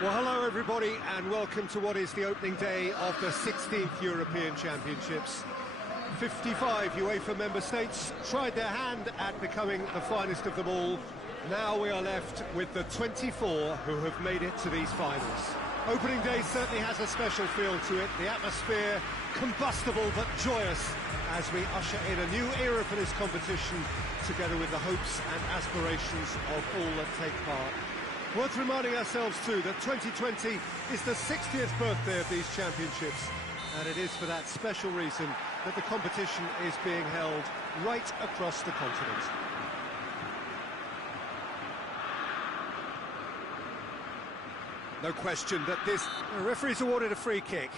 Well, hello everybody, and welcome to what is the opening day of the 16th European Championships. 55 UEFA member states tried their hand at becoming the finest of them all. Now we are left with the 24 who have made it to these finals. Opening day certainly has a special feel to it. The atmosphere combustible but joyous as we usher in a new era for this competition, together with the hopes and aspirations of all that take part. Worth reminding ourselves too that 2020 is the 60th birthday of these championships, and it is for that special reason that the competition is being held right across the continent. No question that the referee's awarded a free kick.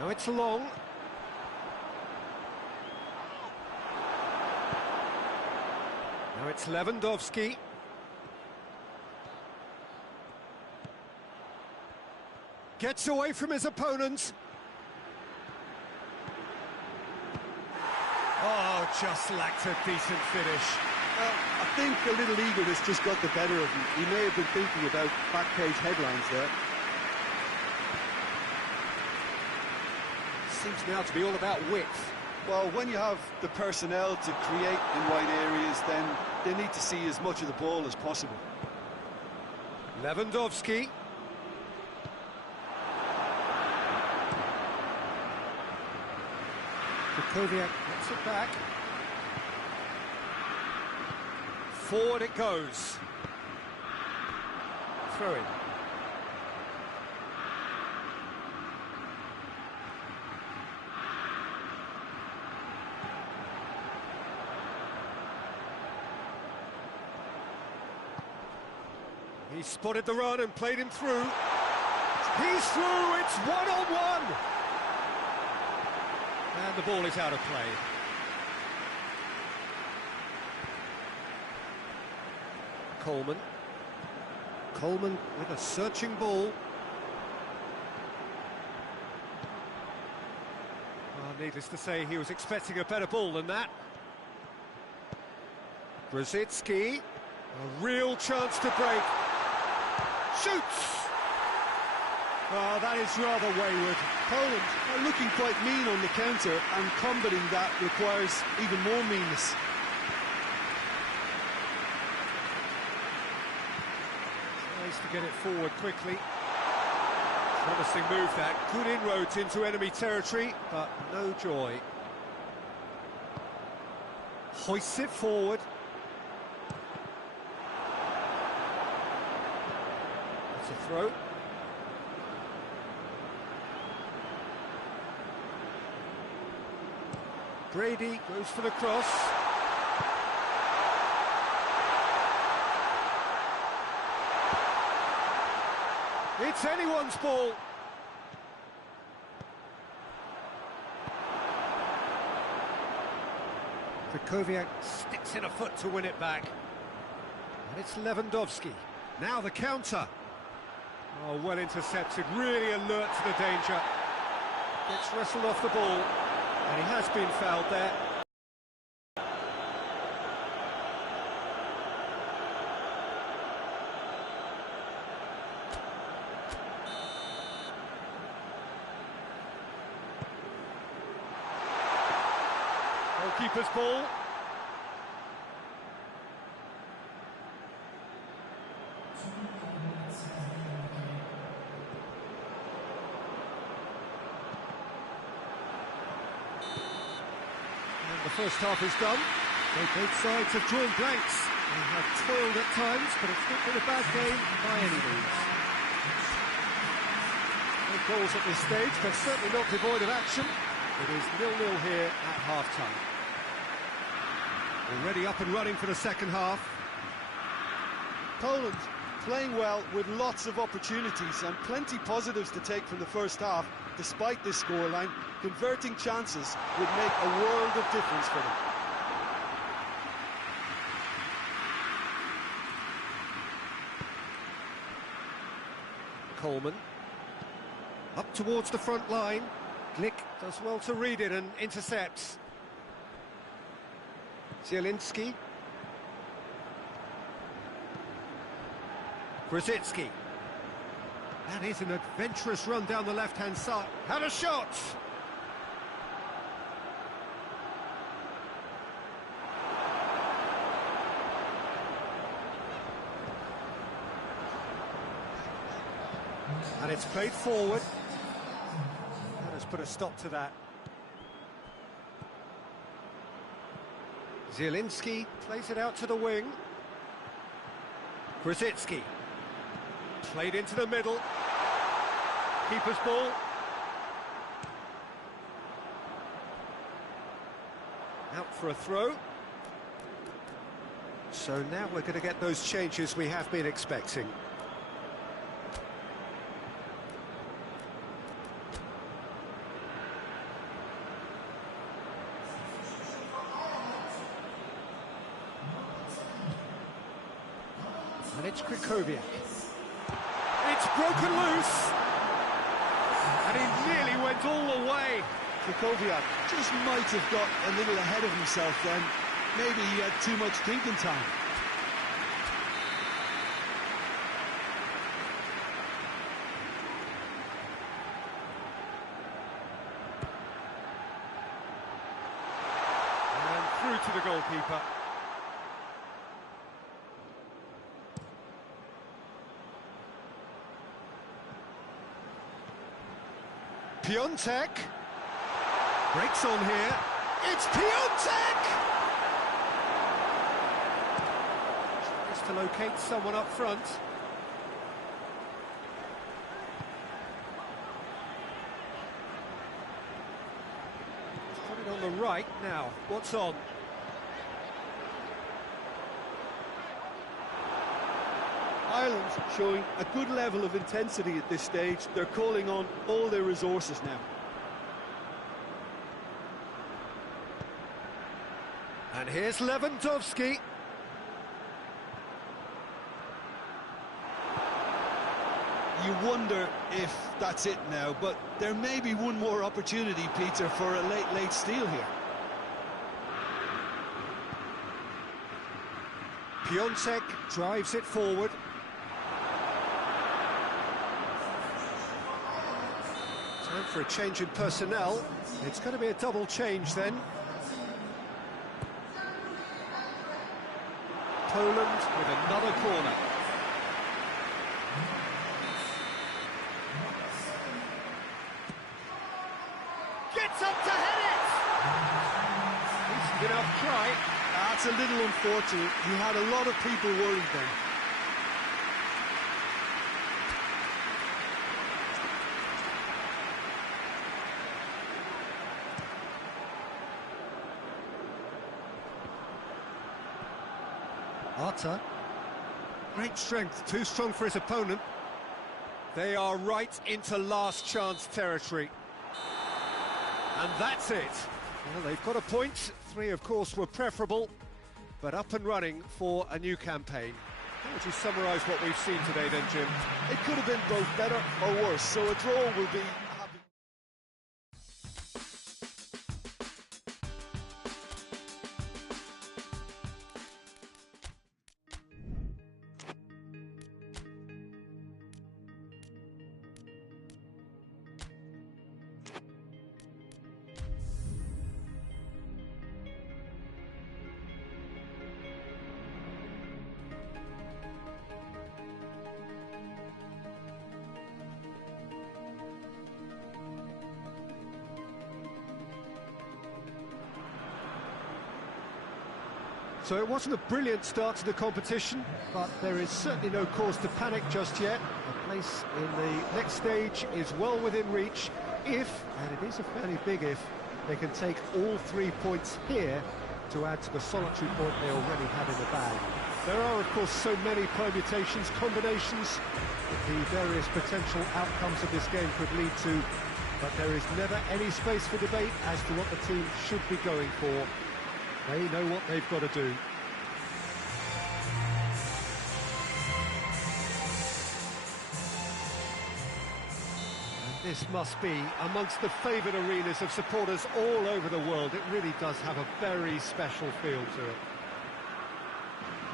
Now it's long. Now it's Lewandowski. Gets away from his opponent. Oh, just lacked a decent finish. I think a little eagerness just got the better of him. He may have been thinking about back-page headlines there. Seems now to be all about width. Well, when you have the personnel to create in wide areas, then they need to see as much of the ball as possible. Lewandowski. Koviak gets it back. Forward it goes. Throw in. He spotted the run and played him through. He's through, it's one-on-one! And the ball is out of play. Coleman with a searching ball. Well, needless to say, he was expecting a better ball than that. Grosicki, a real chance to break. Shoots! Oh, that is rather wayward. Poland are looking quite mean on the counter, and combating that requires even more meanness. Tries to get it forward quickly. Promising move that. Good inroads into enemy territory, but no joy. Hoists it forward. It's a throw. Brady goes for the cross. It's anyone's ball. Koviak sticks in a foot to win it back. And it's Lewandowski. Now the counter. Oh, well intercepted, really alert to the danger. Gets wrestled off the ball. And he has been fouled there. Goalkeeper's ball. The first half is done. Both sides have drawn blanks. They have toiled at times, but it's not been a bad game by any means. No goals at this stage, but certainly not devoid of action. It is 0-0 here at half-time. Already up and running for the second half. Poland playing well with lots of opportunities and plenty positives to take from the first half. Despite this scoreline, converting chances would make a world of difference for them. Coleman up towards the front line, Glick does well to read it and intercepts. Zielinski. Grosicki. That is an adventurous run down the left-hand side. Had a shot! And it's played forward. That has put a stop to that. Zielinski plays it out to the wing. Grosicki. Played into the middle. Keeper's ball. Out for a throw. So now we're going to get those changes we have been expecting. And it's Krychowiak. It's broken loose! And he nearly went all the way. Krychowiak just might have got a little ahead of himself then. Maybe he had too much thinking time. And through to the goalkeeper. Piontek breaks on here. It's Piontek! Tries to locate someone up front. He's got it on the right now. What's on? Ireland showing a good level of intensity at this stage. They're calling on all their resources now. And here's Lewandowski. You wonder if that's it now, but there may be one more opportunity, Peter, for a late steal here. Piontek drives it forward. Time for a change in personnel. It's going to be a double change then. Poland with another corner. Gets up to head it! Decent enough try. That's a little unfortunate. You had a lot of people worried then. Arta. Great strength, too strong for his opponent. They are right into last chance territory. And that's it. Well, they've got a point. 3, of course, were preferable, but up and running for a new campaign. How would you summarise what we've seen today then, Jim? It could have been both better or worse, so a draw will be... So it wasn't a brilliant start to the competition, but there is certainly no cause to panic just yet. A place in the next stage is well within reach if, and it is a fairly big if, they can take all 3 points here to add to the solitary point they already have in the bag. There are, of course, so many permutations, combinations that the various potential outcomes of this game could lead to, but there is never any space for debate as to what the team should be going for. They know what they've got to do. And This must be amongst the favoured arenas of supporters all over the world. It really does have a very special feel to it.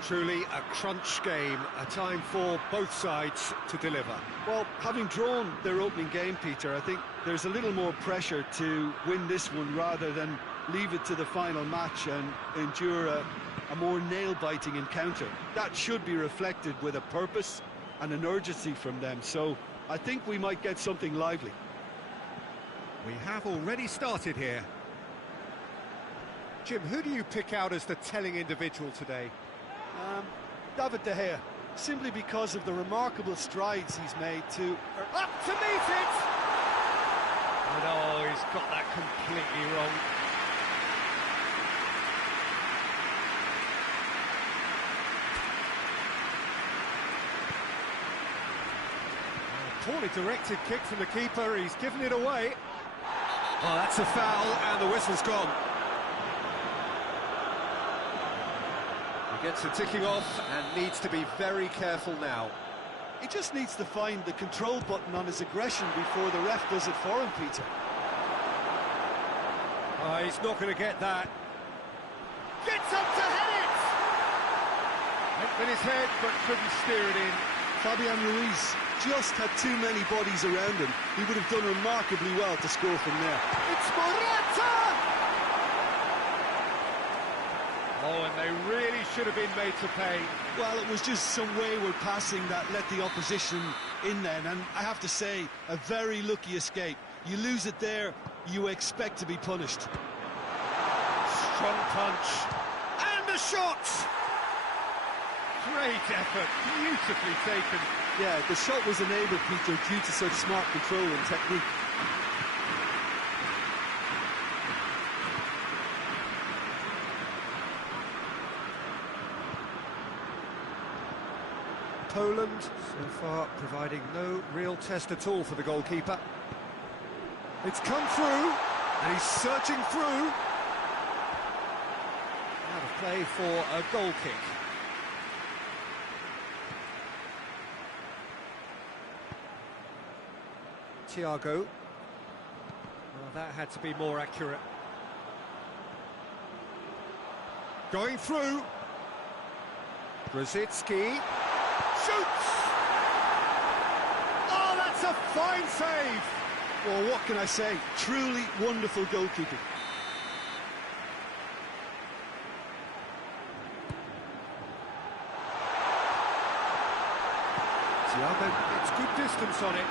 Truly a crunch game, a time for both sides to deliver. Well, having drawn their opening game, Peter, I think there's a little more pressure to win this one rather than leave it to the final match and endure a more nail-biting encounter. That should be reflected with a purpose and an urgency from them, so I think we might get something lively. We have already started here. Jim, who do you pick out as the telling individual today? David De Gea, simply because of the remarkable strides he's made to... Up to meet it! And oh, he's got that completely wrong. Poorly directed kick from the keeper, he's given it away. Oh, that's a foul, and the whistle's gone. He gets it ticking off and needs to be very careful now. He just needs to find the control button on his aggression before the ref does it for him, Peter. Oh, he's not going to get that. Gets up to head it! Went with his head, but couldn't steer it in. Fabian Ruiz just had too many bodies around him. He would have done remarkably well to score from there. It's Morata! Oh, and they really should have been made to pay. Well, it was just some wayward passing that let the opposition in then, and I have to say, a very lucky escape. You lose it there, you expect to be punished. Strong punch. And a shot! Great effort, beautifully taken. Yeah, the shot was enabled, Peter, due to such smart control and technique. Poland, so far, providing no real test at all for the goalkeeper. It's come through, and he's searching through. Out of play for a goal kick. Thiago. Well, that had to be more accurate. Going through. Brzezinski. Shoots! Oh, that's a fine save! Well, what can I say? Truly wonderful goalkeeping. Thiago gets good distance on it.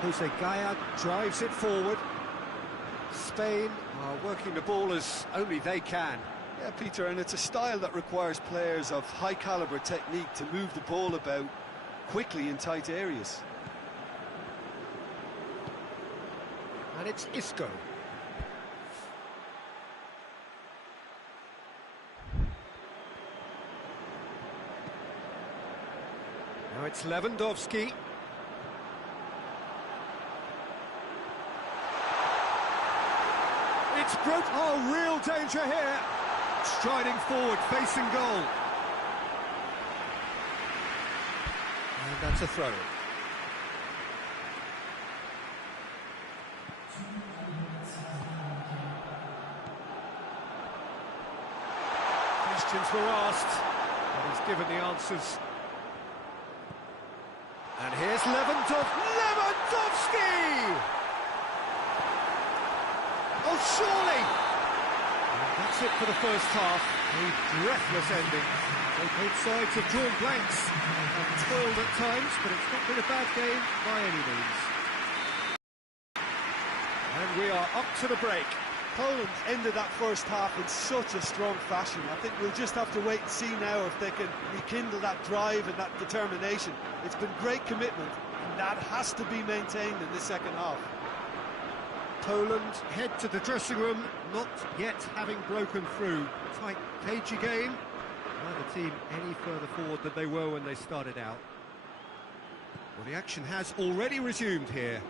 Jose Gaya drives it forward. Spain are working the ball as only they can. Yeah, Peter, and it's a style that requires players of high-caliber technique to move the ball about quickly in tight areas. And it's Isco. Now it's Lewandowski. It's broke. Oh, real danger here. Striding forward, facing goal. And that's a throw. Questions were asked, and he's given the answers. And here's Lewandowski! Oh, surely! And that's it for the first half. A breathless ending. So both sides have drawn blanks. Have toiled at times, but it's not been a bad game by any means. And we are up to the break. Poland ended that first half in such a strong fashion. I think we'll just have to wait and see now if they can rekindle that drive and that determination. It's been great commitment, and that has to be maintained in the second half. Poland head to the dressing room, not yet having broken through. Tight, cagey game. Neither team any further forward than they were when they started out. Well, the action has already resumed here.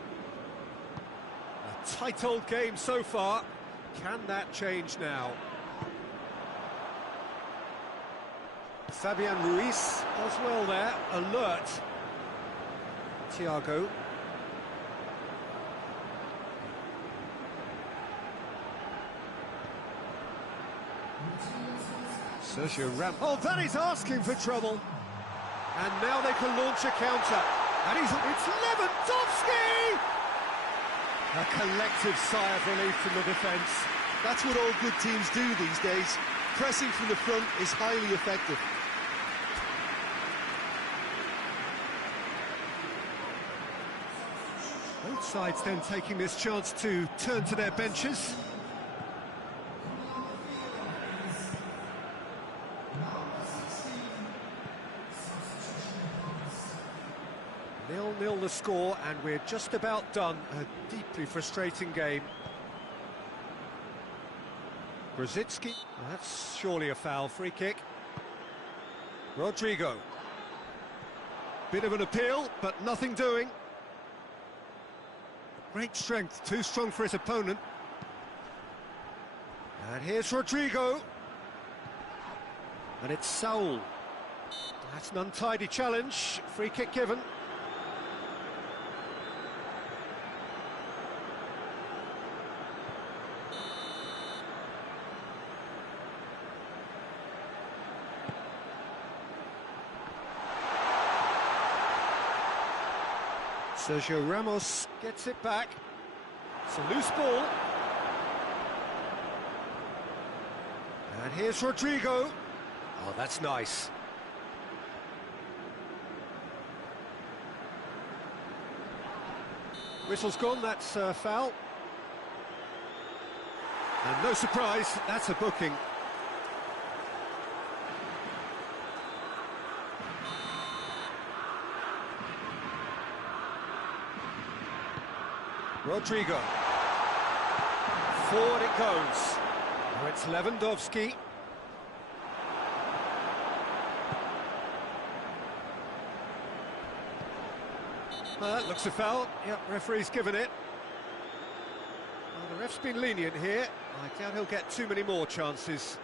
A tight old game so far. Can that change now? Fabian Ruiz does well there, alert. Thiago. Sergio Ramos. Oh, that is asking for trouble. And now they can launch a counter. And it's Lewandowski! A collective sigh of relief from the defence. That's what all good teams do these days. Pressing from the front is highly effective. Both sides then taking this chance to turn to their benches. Nil-nil the score, and we're just about done. A deeply frustrating game. Brzezinski, that's surely a foul. Free kick. Rodrigo. Bit of an appeal, but nothing doing. Great strength, too strong for his opponent. And here's Rodrigo. And it's Saul. That's an untidy challenge. Free kick given. Sergio Ramos gets it back. It's a loose ball. And here's Rodrigo. Oh, that's nice. Whistle's gone, that's a foul. And no surprise, that's a booking. Rodrigo. Forward it goes. Now it's Lewandowski. That looks a foul. Yep, referee's given it. Well, the ref's been lenient here. I doubt he'll get too many more chances.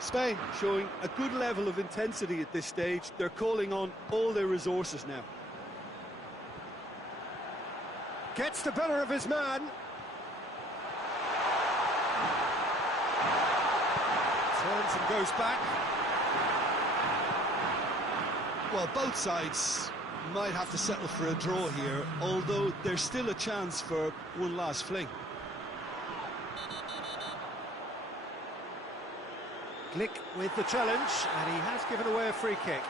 Spain showing a good level of intensity at this stage. They're calling on all their resources now. Gets the better of his man. Turns and goes back. Well, both sides might have to settle for a draw here, although there's still a chance for one last fling. Glick with the challenge, and he has given away a free kick.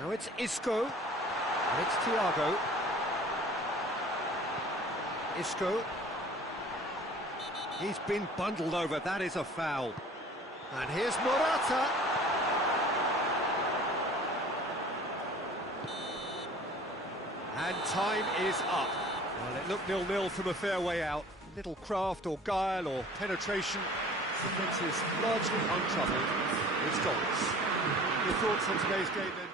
Now it's Isco, and it's Thiago. Isco. He's been bundled over, that is a foul. And here's Morata. And time is up. Well, it looked 0-0 from a fair way out. Little craft or guile or penetration. Defence is largely untroubled. It's goals. Your thoughts on today's game, then?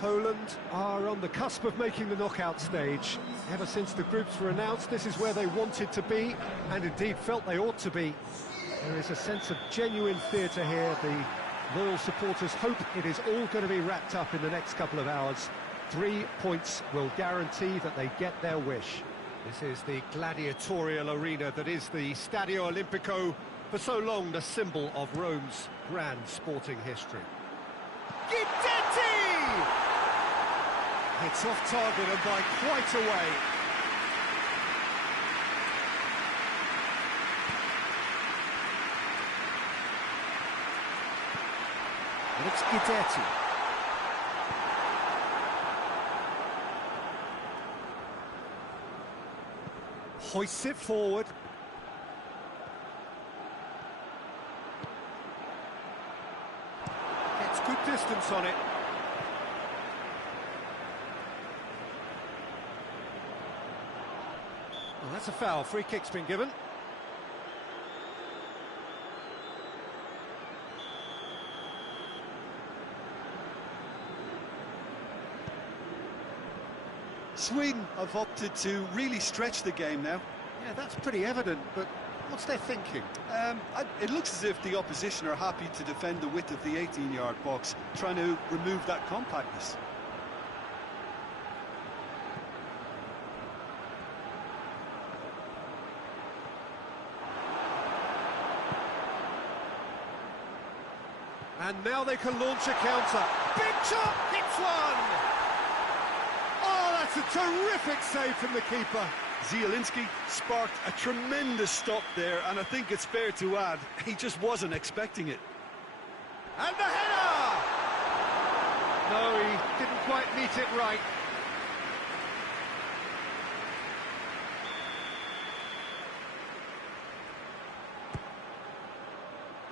Poland are on the cusp of making the knockout stage. Ever since the groups were announced, this is where they wanted to be, and indeed felt they ought to be. There is a sense of genuine theatre here. The loyal supporters hope it is all going to be wrapped up in the next couple of hours. 3 points will guarantee that they get their wish. This is the gladiatorial arena that is the Stadio Olimpico, for so long the symbol of Rome's grand sporting history. Guidetti! It's off target and by quite a way. And it's Guidetti. Hoists it forward. Gets good distance on it. Well, that's a foul. Free kick's been given. Sweden have opted to really stretch the game now. Yeah, that's pretty evident, but what's their thinking? It looks as if the opposition are happy to defend the width of the 18-yard box, trying to remove that compactness. And now they can launch a counter. Big shot, hits one! Oh, that's a terrific save from the keeper. Zielinski sparked a tremendous stop there, and I think it's fair to add, he just wasn't expecting it. And the header! No, he didn't quite meet it right.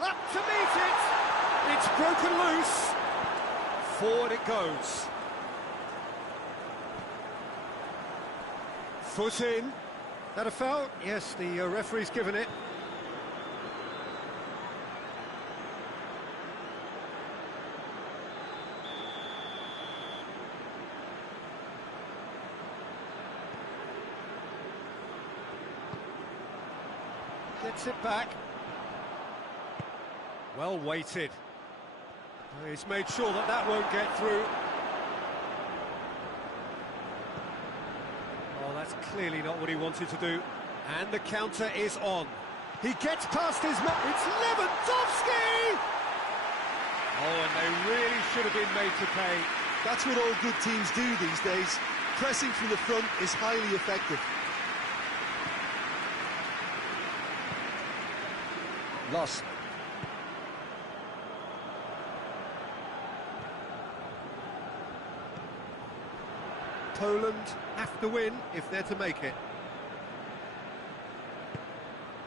Up to meet it! It's broken loose. Forward it goes. Foot in. That a foul? Yes, the referee's given it. Gets it back. Well weighted. He's made sure that that won't get through. Oh, that's clearly not what he wanted to do. And the counter is on. He gets past his man. It's Lewandowski! Oh, and they really should have been made to pay. That's what all good teams do these days. Pressing from the front is highly effective. Lost. Poland have to win if they're to make it.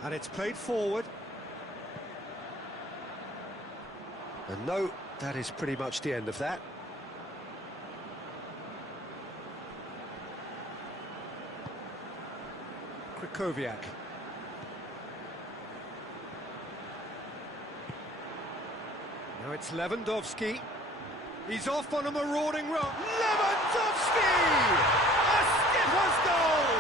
And it's played forward. And no, that is pretty much the end of that. Krychowiak. Now it's Lewandowski. He's off on a marauding run. Lewandowski! A skipper's goal!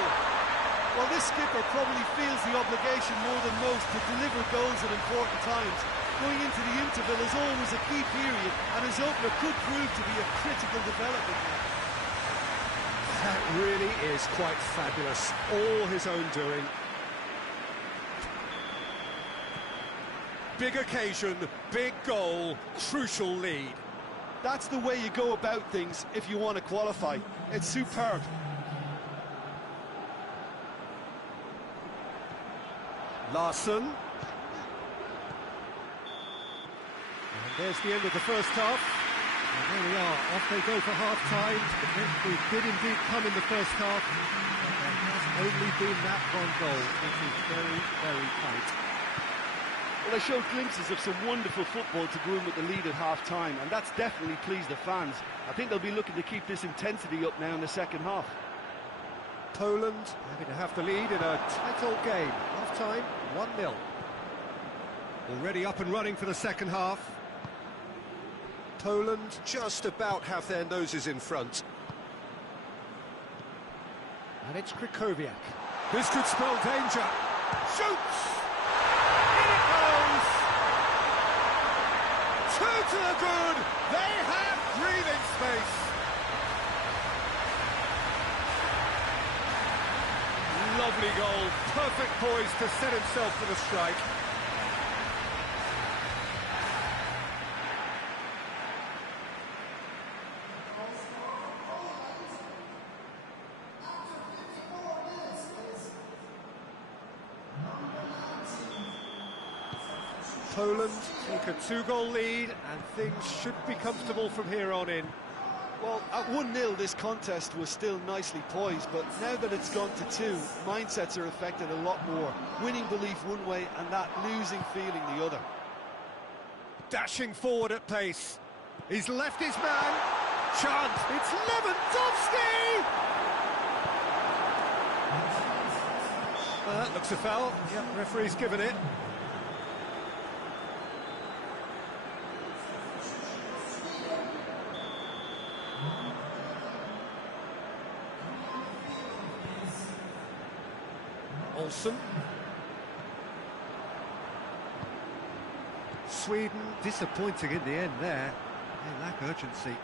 Well, this skipper probably feels the obligation more than most to deliver goals at important times. Going into the interval is always a key period, and his opener could prove to be a critical development. That really is quite fabulous. All his own doing. Big occasion, big goal, crucial lead. That's the way you go about things if you want to qualify. It's superb. Larsson. And there's the end of the first half. And there we are, off they go for half-time. The victory did indeed come in the first half, but there has only been that one goal, which is very, very tight. Well, they showed glimpses of some wonderful football to go in with the lead at half-time, and that's definitely pleased the fans. I think they'll be looking to keep this intensity up now in the second half. Poland having to have the lead in a tight old game. Half-time, 1-0. Already up and running for the second half. Poland just about have their noses in front. And it's Krychowiak. This could spell danger. Shoots! In it goes! Two to the good! They have breathing space! Lovely goal, perfect poise to set himself for the strike. Poland take a 2-goal lead, and things should be comfortable from here on in. Well, at 1-0 this contest was still nicely poised, but now that it's gone to 2, mindsets are affected a lot more. Winning belief one way and that losing feeling the other. Dashing forward at pace. He's left his man. Chance. It's Lewandowski! That looks a foul. Yep, referee's given it. Olsen. Sweden disappointing in the end there. They lack urgency.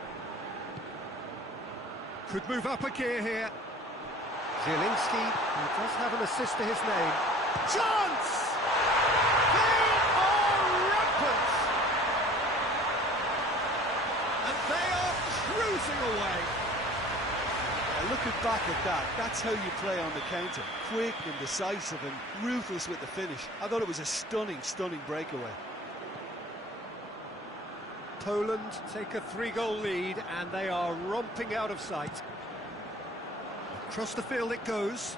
Could move up a gear here. Zielinski, who does have an assist to his name. Chance! They are rampant! And they are cruising away. Looking back at that, that's how you play on the counter. Quick and decisive and ruthless with the finish. I thought it was a stunning, stunning breakaway. Poland take a 3-goal lead, and they are romping out of sight. Across the field it goes.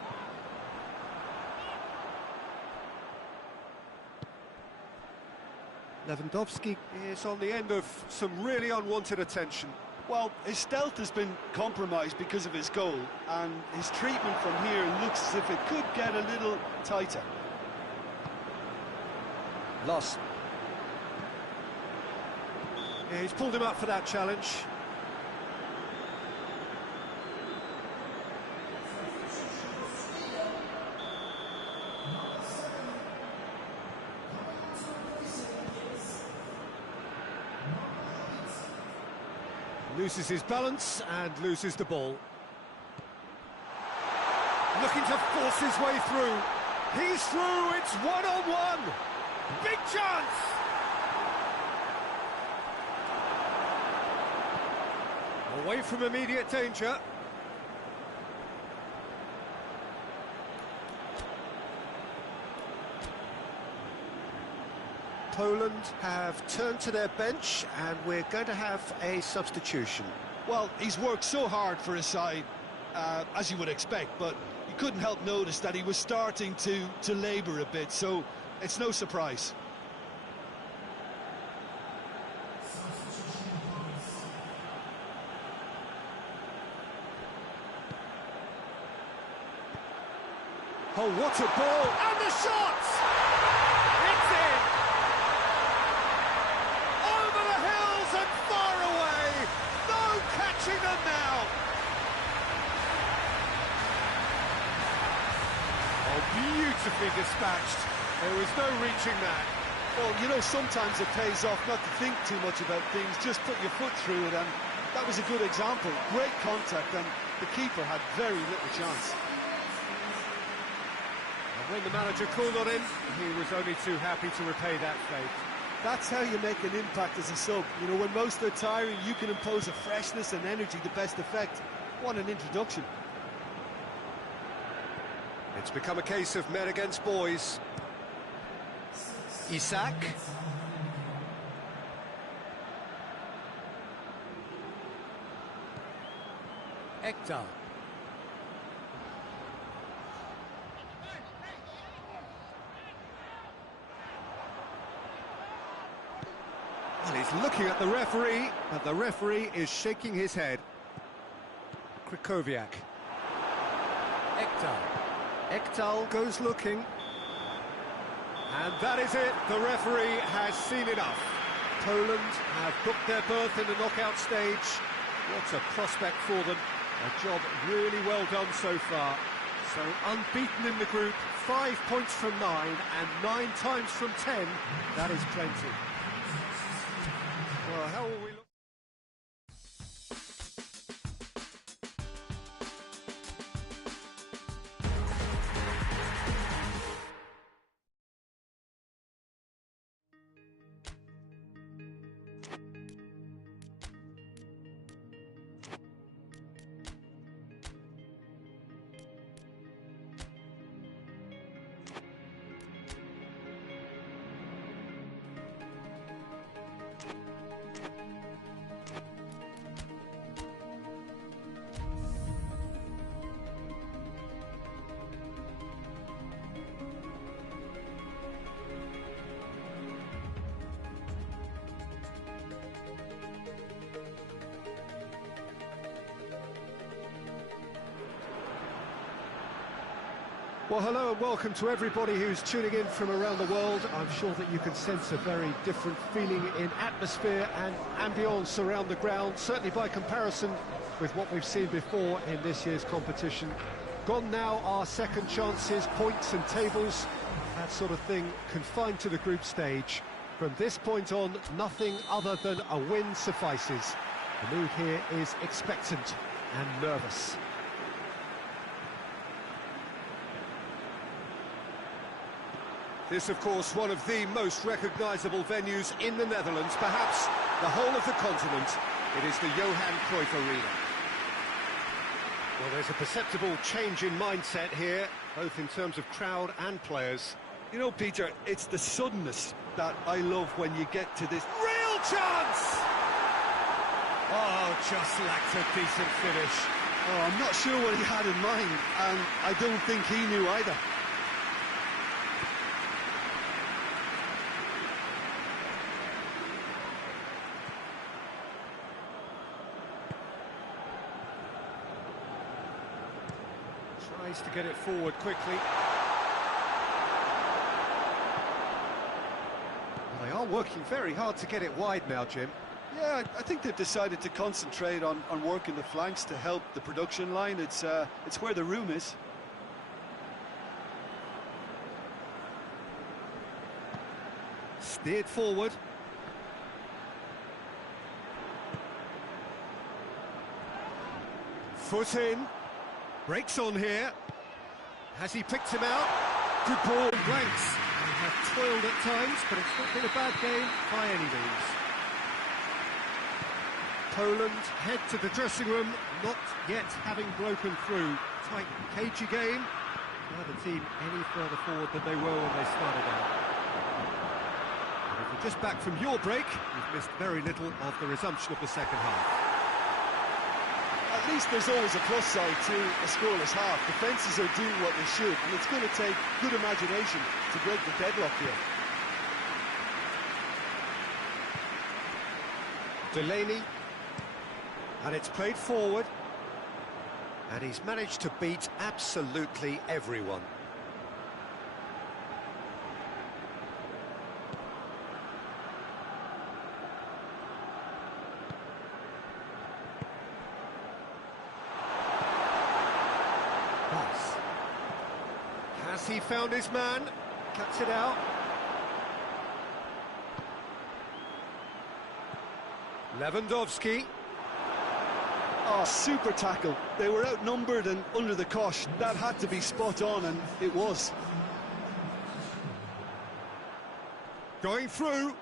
Lewandowski is on the end of some really unwanted attention. Well, his stealth has been compromised because of his goal, and his treatment from here looks as if it could get a little tighter. Loss. Yeah, he's pulled him up for that challenge. Loses his balance and loses the ball. Looking to force his way through. He's through, it's one-on-one. Big chance! Away from immediate danger. Poland have turned to their bench, and we're going to have a substitution. Well, he's worked so hard for his side, as you would expect, but you couldn't help notice that he was starting to labour a bit, so it's no surprise. Oh, what a ball! And the shot! It's in! Over the hills and far away! No catching them now! Oh, beautifully dispatched. There was no reaching that. Well, you know, sometimes it pays off not to think too much about things, just put your foot through it, and that was a good example. Great contact, and the keeper had very little chance. When the manager called on him, he was only too happy to repay that fate. That's how you make an impact as a sub. You know, when most are tiring, you can impose a freshness and energy to best effect. What an introduction. It's become a case of men against boys. Isak. Ekdal. Well, he's looking at the referee, but the referee is shaking his head. Krychowiak. Ekdal. Ekdal goes looking. And that is it. The referee has seen enough. Poland have booked their berth in the knockout stage. What a prospect for them. A job really well done so far. So unbeaten in the group, 5 points from 9 and 9 times from 10. That is plenty. Well, how will we look? Well, hello and welcome to everybody who's tuning in from around the world. I'm sure that you can sense a very different feeling in atmosphere and ambience around the ground, certainly by comparison with what we've seen before in this year's competition. Gone now are second chances, points and tables, that sort of thing confined to the group stage. From this point on, nothing other than a win suffices. The mood here is expectant and nervous. This, of course, one of the most recognisable venues in the Netherlands, perhaps the whole of the continent. It is the Johan Cruyff Arena. Well, there's a perceptible change in mindset here, both in terms of crowd and players. You know, Peter, it's the suddenness that I love when you get to this. Real chance! Oh, just lacked a decent finish. Oh, I'm not sure what he had in mind, and I don't think he knew either. Tries to get it forward quickly. Well, they are working very hard to get it wide now, Jim. Yeah, I think they've decided to concentrate on working the flanks to help the production line. It's where the room is. Steered forward. Foot in. Breaks on here. Has he picked him out? Good ball. Blanks. They have toiled at times, but it's not been a bad game by any means. Poland head to the dressing room, not yet having broken through. Tight, cagey game. Neither team any further forward than they were when they started out. And if you're just back from your break, you've missed very little of the resumption of the second half. At least there's always a plus side to a scoreless half. Defences are doing what they should, and it's going to take good imagination to break the deadlock here. Delaney, and it's played forward, and he's managed to beat absolutely everyone. Has he found his man? Cuts it out. Lewandowski. Oh, super tackle. They were outnumbered and under the cosh. That had to be spot on, and it was. Going through.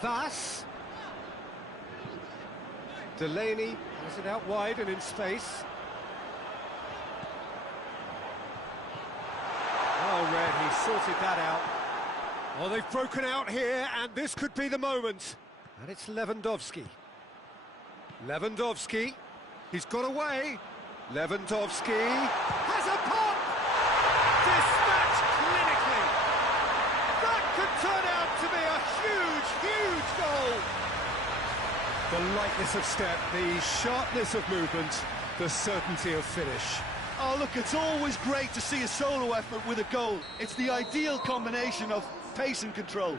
Vass. Delaney has it out wide and in space. Oh, Red, he sorted that out. Oh, they've broken out here, and this could be the moment. And it's Lewandowski. Lewandowski, he's got away. Lewandowski has a pop! Dispatched clinically. That could turn out to be a huge, huge goal. The lightness of step, the sharpness of movement, the certainty of finish. Oh, look, it's always great to see a solo effort with a goal. It's the ideal combination of pace and control.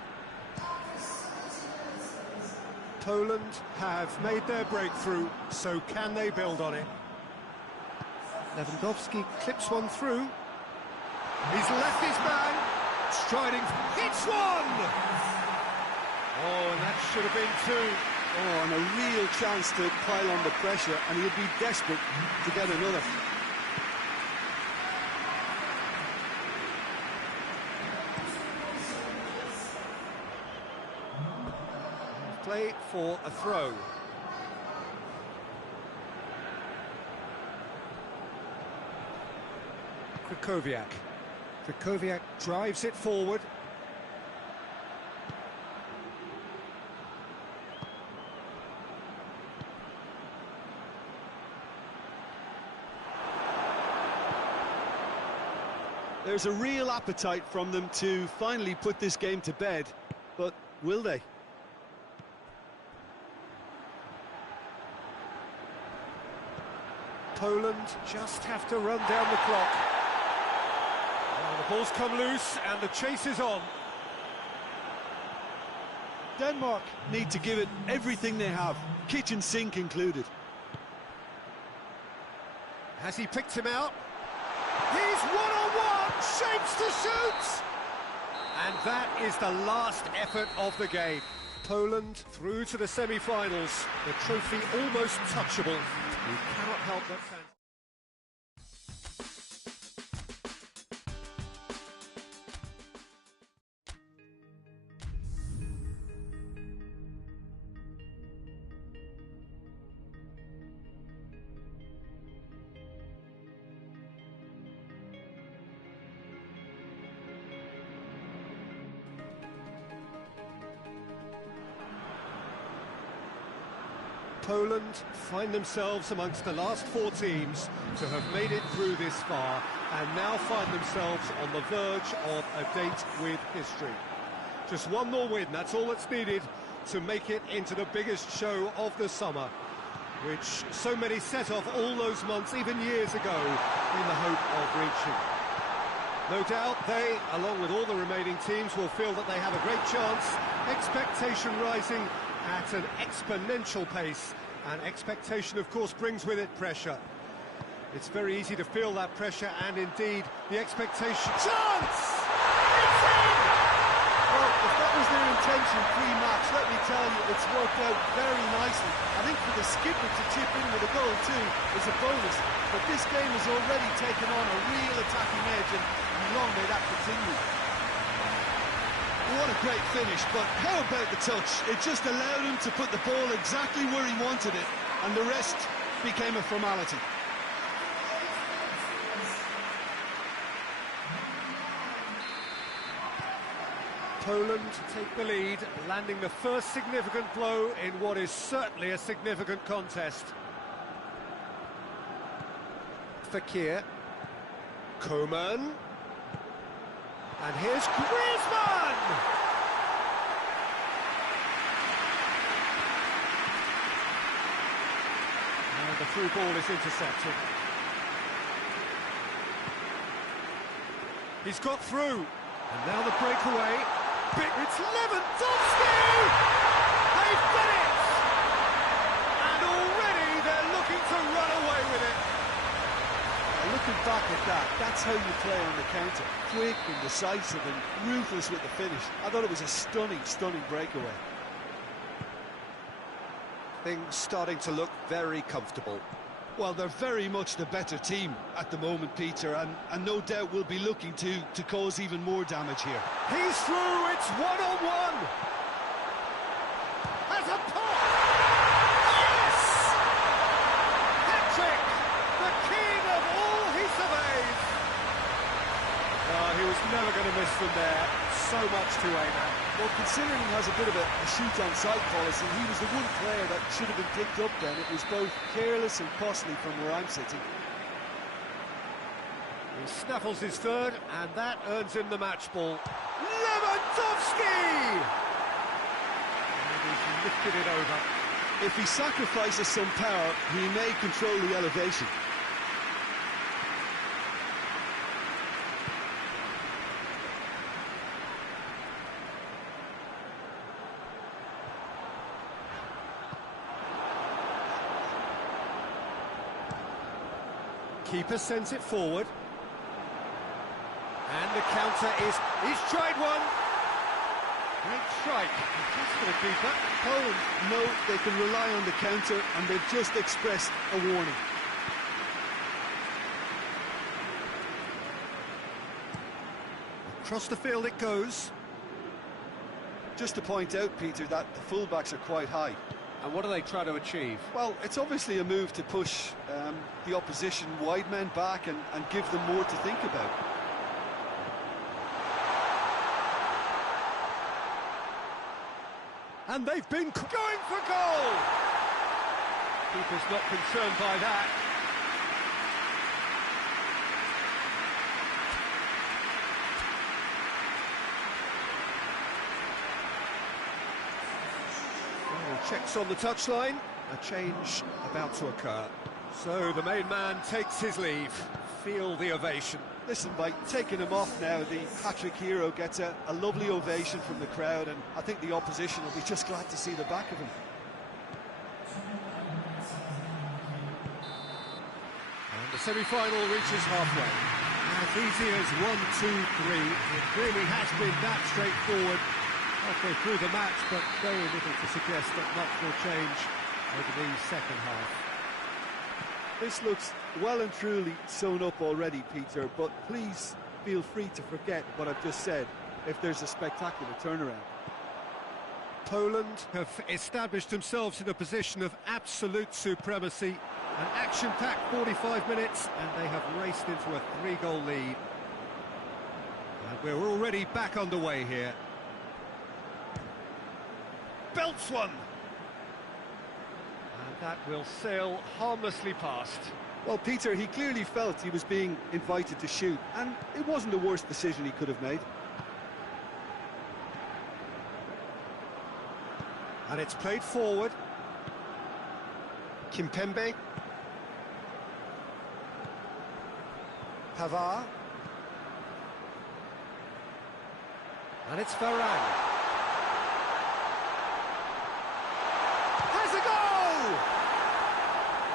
Poland have made their breakthrough, so can they build on it? Lewandowski clips one through. He's left his man, striding, hits one! Oh, and that should have been two. Oh, and a real chance to pile on the pressure, and he'll be desperate to get another. Play for a throw. Krychowiak. Krychowiak drives it forward. There's a real appetite from them to finally put this game to bed, but will they? Poland just have to run down the clock. Oh, the ball's come loose and the chase is on. Denmark need to give it everything they have, kitchen sink included. Has he picked him out? He's one-on-one, shapes to shoot! And that is the last effort of the game. Poland through to the semi-finals, the trophy almost touchable. You cannot help but fancy. Poland find themselves amongst the last four teams to have made it through this far and now find themselves on the verge of a date with history. Just one more win, that's all that's needed to make it into the biggest show of the summer, which so many set off all those months, even years ago, in the hope of reaching. No doubt they, along with all the remaining teams, will feel that they have a great chance, expectation rising at an exponential pace, and expectation of course brings with it pressure. It's very easy to feel that pressure, and indeed the expectation. Chance! It's in! Well, if that was their intention pre-match, let me tell you, it's worked out very nicely. I think for the skipper to chip in with a goal too is a bonus, but this game has already taken on a real attacking edge, and long may that continue. What a great finish, but how about the touch? It just allowed him to put the ball exactly where he wanted it, and the rest became a formality. Poland take the lead, landing the first significant blow in what is certainly a significant contest. Fakir, Coman, and here's Griezmann! And the through ball is intercepted. He's got through, and now the breakaway. It's Lewandowski! They've done it! And already they're looking to run away with it. Looking back at that, that's how you play on the counter. Quick and decisive and ruthless with the finish. I thought it was a stunning, stunning breakaway. Things starting to look very comfortable. Well, they're very much the better team at the moment, Peter, and no doubt will be looking to cause even more damage here. He's through, it's one-on-one! Has a pop! Yes! Hat-trick! The king of all he surveys! He was never going to miss from there. So much to aim at. Well, considering he has a bit of a shoot-on-sight policy, he was the one player that should have been picked up then. It was both careless and costly from where I'm sitting. He snaffles his third, and that earns him the match ball. Lewandowski! And he's lifted it over. If he sacrifices some power, he may control the elevation. Keeper sends it forward. And the counter is... He's tried one! Great strike. That's for the keeper. Poland know they can rely on the counter, and they've just expressed a warning. Across the field it goes. Just to point out, Peter, that the fullbacks are quite high. And what do they try to achieve? Well, it's obviously a move to push the opposition wide men back and give them more to think about. And they've been going for goal! Keeper's not concerned by that. Checks on the touchline, a change about to occur. So the main man takes his leave. Feel the ovation. Listen, by taking him off now, the hat-trick hero gets a lovely ovation from the crowd, and I think the opposition will be just glad to see the back of him. And the semi-final reaches halfway. As easy as 1, 2, 3. It really has been that straightforward halfway through the match, but very little to suggest that much will change over the second half. This looks well and truly sewn up already, Peter, but please feel free to forget what I've just said if there's a spectacular turnaround. Poland have established themselves in a position of absolute supremacy. An action-packed 45 minutes, and they have raced into a 3-goal lead. And we're already back underway here. Belts one! And that will sail harmlessly past. Well, Peter, he clearly felt he was being invited to shoot, and it wasn't the worst decision he could have made. And it's played forward. Kimpembe. Pavard. And it's Varane. Has a goal!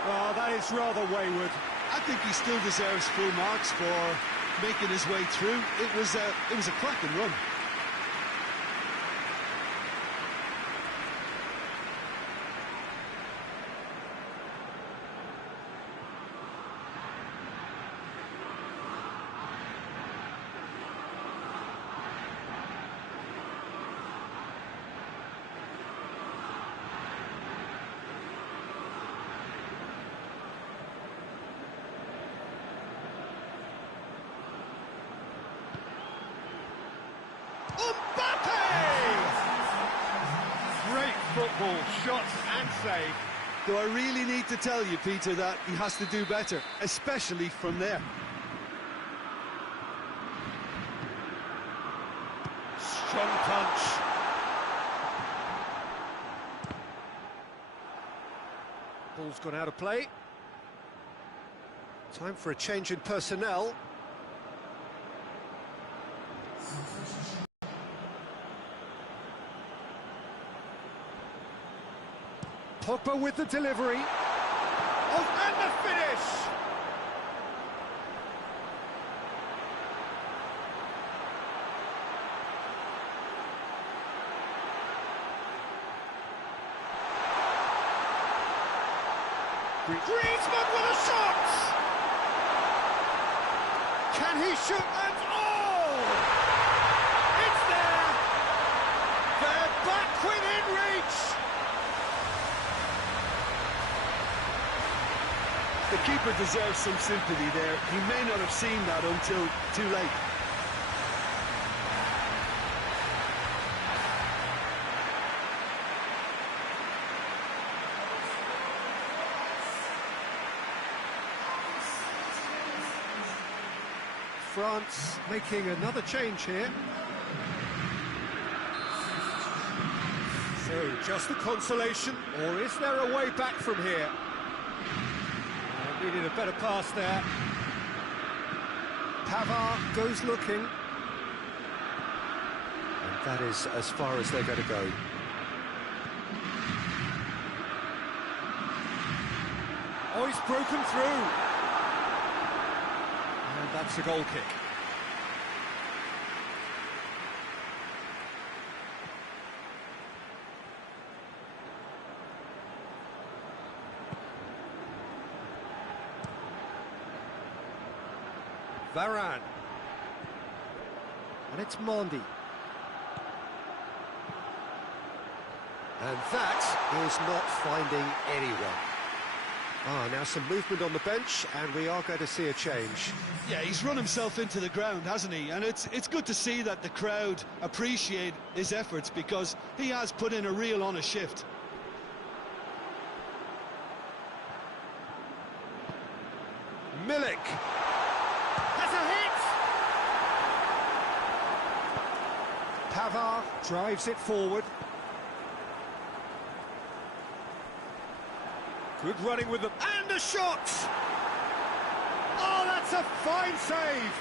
Well, that is rather wayward. I think he still deserves full marks for making his way through. It was a cracking run. Great football, shots and save. Do I really need to tell you, Peter, that he has to do better, especially from there? Strong punch. Ball's gone out of play. Time for a change in personnel. Pogba with the delivery. Oh, and the finish! Griezmann with a shot! Can he shoot? And oh! It's there! They're back within reach! The keeper deserves some sympathy there. He may not have seen that until too late. France making another change here. So, just a consolation, or is there a way back from here? Needed a better pass there. Pavard goes looking. And that is as far as they're going to go. Oh, he's broken through. And that's a goal kick. Varane. And it's Mondi. And that is not finding anyone. Now some movement on the bench, and we are going to see a change. Yeah, he's run himself into the ground, hasn't he? And it's good to see that the crowd appreciate his efforts, because he has put in a real honest shift. Milik. Pavard drives it forward. Good running with them. And a shot! Oh, that's a fine save!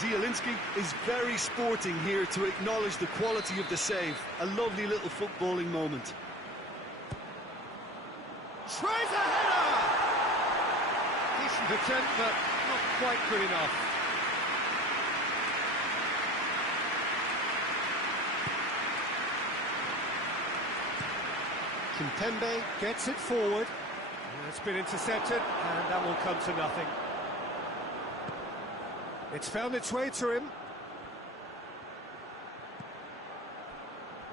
Zielinski is very sporting here to acknowledge the quality of the save. A lovely little footballing moment. Tries a header! Decent attempt, but not quite good enough. Kimpembe gets it forward. It's been intercepted, and that will come to nothing. It's found its way to him.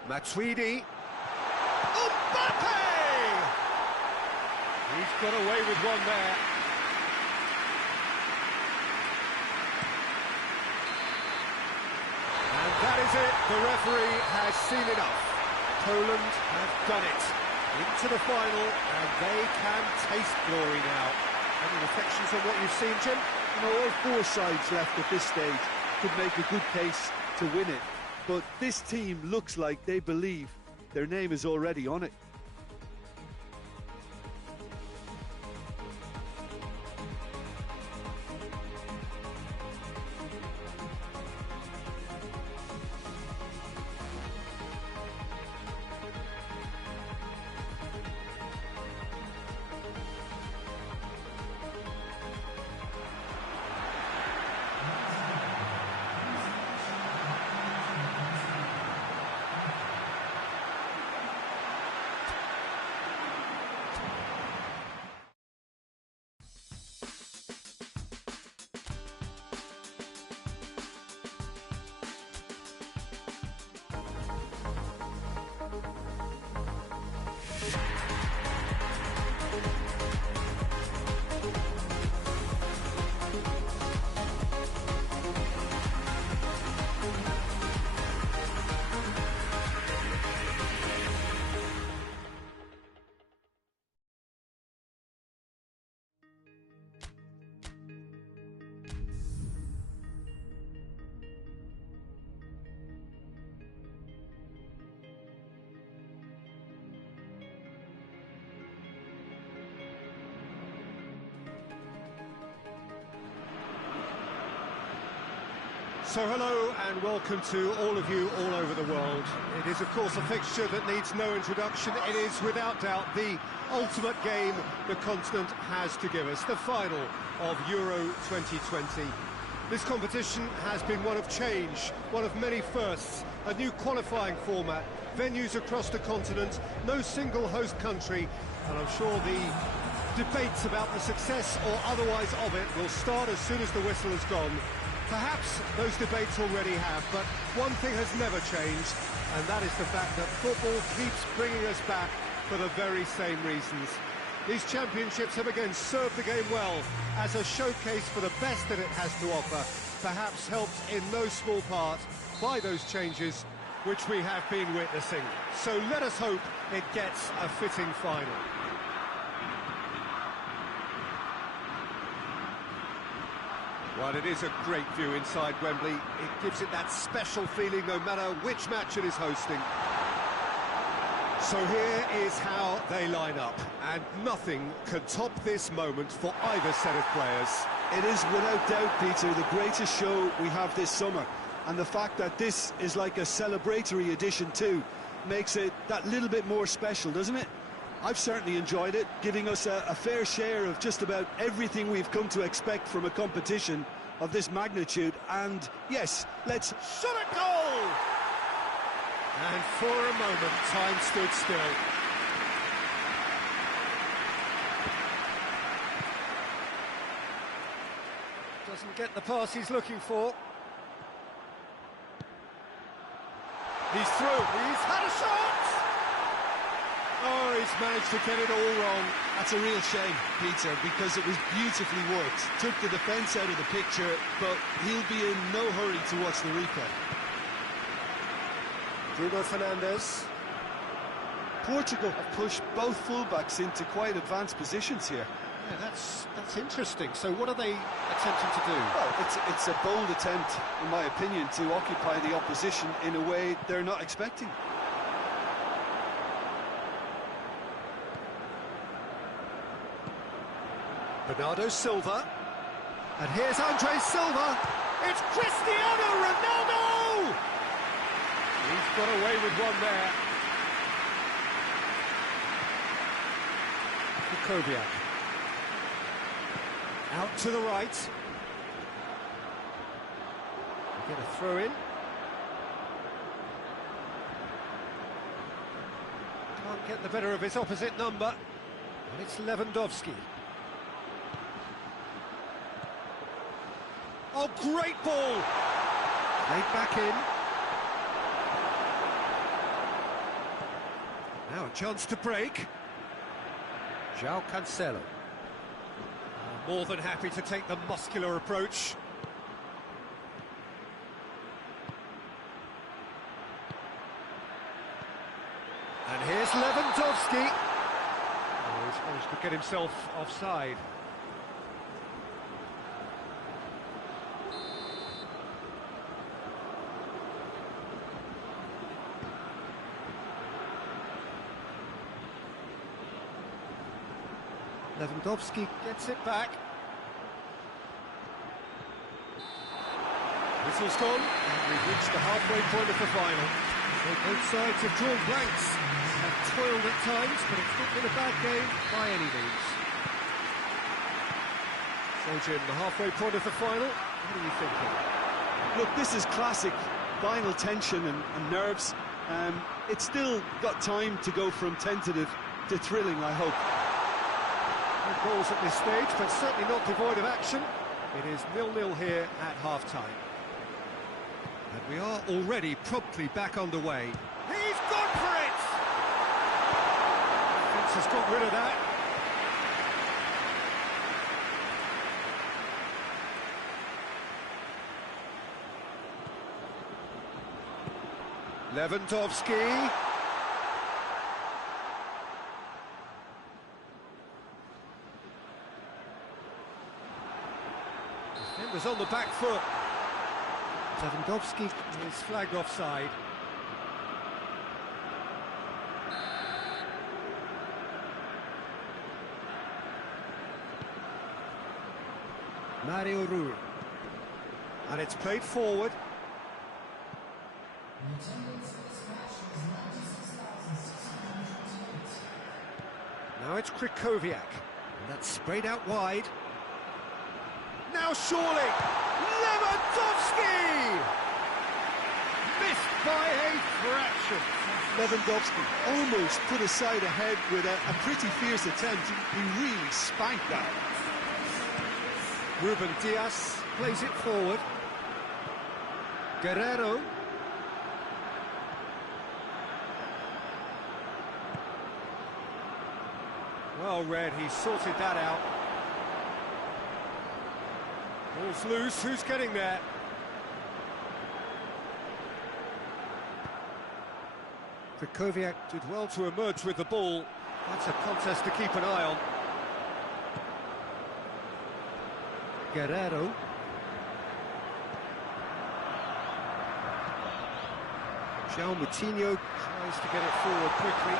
Matuidi. Mbappe! He's got away with one there. And that is it. The referee has seen enough. Poland have done it. Into the final, and they can taste glory now. Any reflections on what you've seen, Jim? You know, all four sides left at this stage could make a good case to win it. But this team looks like they believe their name is already on it. So hello and welcome to all of you all over the world. It is of course a fixture that needs no introduction. It is without doubt the ultimate game the continent has to give us, the final of Euro 2020. This competition has been one of change, one of many firsts, a new qualifying format, venues across the continent, no single host country, and I'm sure the debates about the success or otherwise of it will start as soon as the whistle has gone. Perhaps those debates already have, but one thing has never changed, and that is the fact that football keeps bringing us back for the very same reasons. These championships have again served the game well as a showcase for the best that it has to offer, perhaps helped in no small part by those changes which we have been witnessing. So let us hope it gets a fitting final. Well, it is a great view inside Wembley. It gives it that special feeling no matter which match it is hosting. So here is how they line up, and nothing can top this moment for either set of players. It is without doubt, Peter, the greatest show we have this summer, and the fact that this is like a celebratory edition too makes it that little bit more special, doesn't it? I've certainly enjoyed it, giving us a fair share of just about everything we've come to expect from a competition of this magnitude. And yes, let's shot a goal! And for a moment, time stood still. Doesn't get the pass he's looking for. He's through, he's had a shot! Oh, he's managed to get it all wrong. That's a real shame, Peter, because it was beautifully worked. Took the defence out of the picture, but he'll be in no hurry to watch the replay. Bruno Fernandes. Portugal have pushed both fullbacks into quite advanced positions here. Yeah, that's interesting. So what are they attempting to do? Well, it's a bold attempt, in my opinion, to occupy the opposition in a way they're not expecting. Bernardo Silva. And here's Andre Silva. It's Cristiano Ronaldo! He's got away with one there. Kukoviak. Out to the right. Get a throw in. Can't get the better of his opposite number. And it's Lewandowski. Oh, great ball! Laid back in. Now a chance to break. João Cancelo. More than happy to take the muscular approach. And here's Lewandowski. Oh, he's managed to get himself offside. Lewandowski gets it back. Whistle's gone, and we've reached the halfway point of the final. So both sides have drawn blanks, have toiled at times, but it's not been a bad game by any means. So Jim, the halfway point of the final, what are you thinking? Look, this is classic final tension and nerves. It's still got time to go from tentative to thrilling, I hope. No goals at this stage, but certainly not devoid of action. It is 0-0 here at half-time. And we are already promptly back underway. He's gone for it! Defence has got rid of that. Lewandowski. Defenders on the back foot. Lewandowski is flagged offside. Mario Rui. And it's played forward. Now it's Krikoviak. And that's sprayed out wide. Now surely, Lewandowski! Missed by a fraction. Lewandowski almost put his side ahead with a pretty fierce attempt. He really spanked that. Ruben Dias plays it forward. Guerrero. Well read, he sorted that out. Ball's loose, who's getting there? Krikoviak did well to emerge with the ball. That's a contest to keep an eye on. Guerrero. João Moutinho tries to get it forward quickly.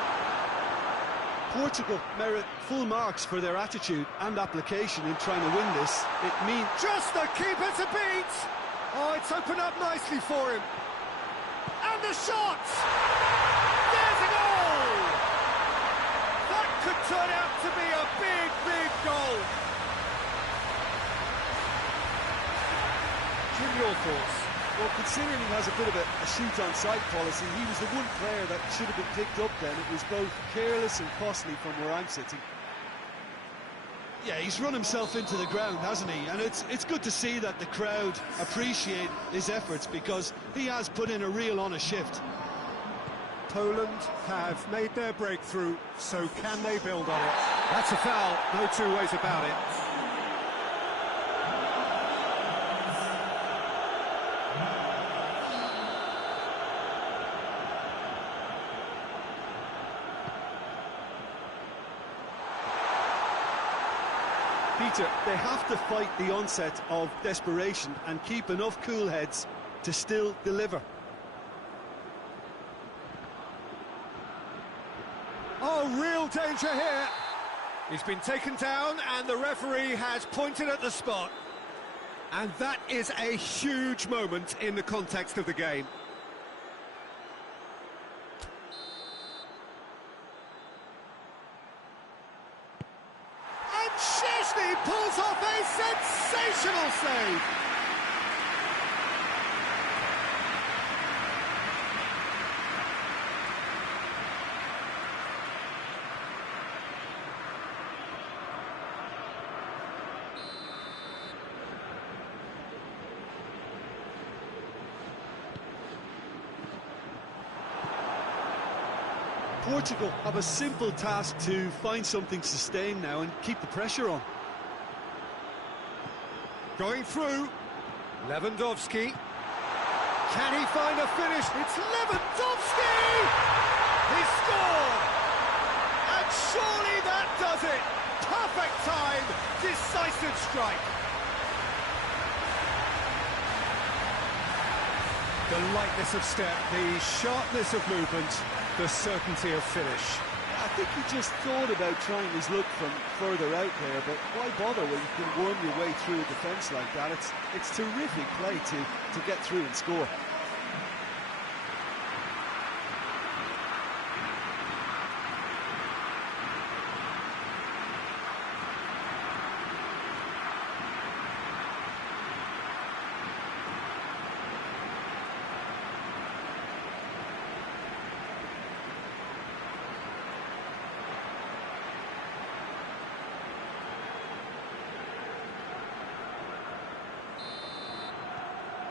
Portugal merit full marks for their attitude and application in trying to win this. It means just the keeper to beat! Oh, it's opened up nicely for him. And the shot! There's a goal! That could turn out to be a big, big goal. Jim, your thoughts? Well, considering he has a bit of a shoot-on-sight policy, he was the one player that should have been picked up then. It was both careless and costly from where I'm sitting. Yeah, he's run himself into the ground, hasn't he? And it's good to see that the crowd appreciate his efforts, because he has put in a real honest shift. Poland have made their breakthrough, so can they build on it? That's a foul, no two ways about it. Peter, they have to fight the onset of desperation and keep enough cool heads to still deliver. Oh, real danger here. He's been taken down and the referee has pointed at the spot. And that is a huge moment in the context of the game. And Szczęsny pulls off a sensational save. Portugal have a simple task to find something sustained now and keep the pressure on. Going through, Lewandowski. Can he find a finish? It's Lewandowski! He scored! And surely that does it! Perfect time, decisive strike. The lightness of step, the sharpness of movement, the certainty of finish. I think he just thought about trying his luck from further out there, but why bother when you can worm your way through a defence like that? It's terrific play to get through and score.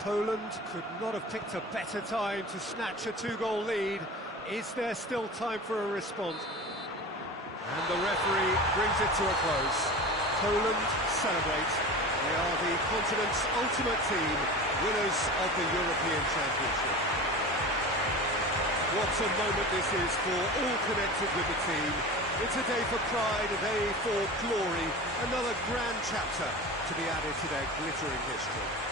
Poland could not have picked a better time to snatch a two-goal lead. Is there still time for a response? And the referee brings it to a close. Poland celebrate. They are the continent's ultimate team, winners of the European Championship. What a moment this is for all connected with the team. It's a day for pride, a day for glory, another grand chapter to be added to their glittering history.